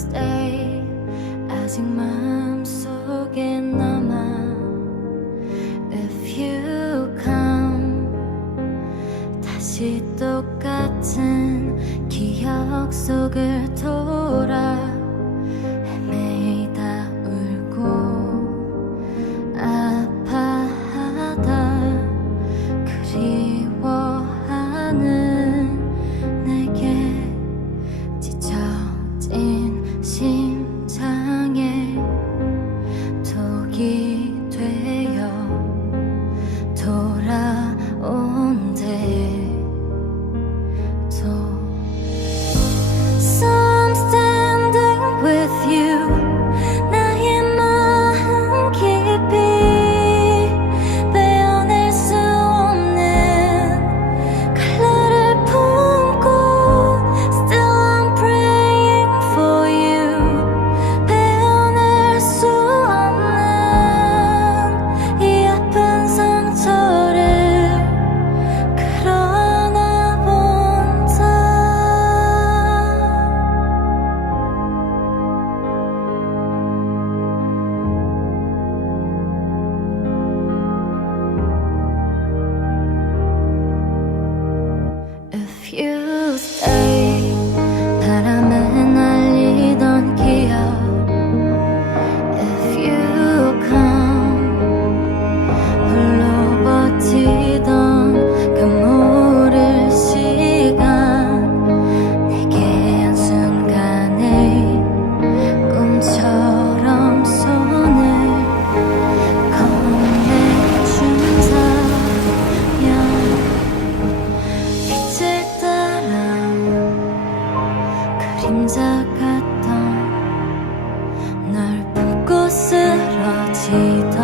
stay 아직 마음속에 남아. If you come 다시 똑같은 기억 속을 돌아 헤매이다 울고 아파하다 그리워하는 내게 찢어진 심장에 독이 되어 돌아온대. So I'm standing with you. 나의 마음 깊이 베어낼 수 없는 칼날을 품고 Still I'm praying for you. 베어낼 수 없는 이 아픈 상처를 끌어안아 본다. If you stay 바람에 날리던 기억. If you come 홀로 버티던 그 모를 시간. 내게 한순간에 꿈처럼 손을 건네준다면 빛을 따라 그림자 같던 널 품고 쓰러지던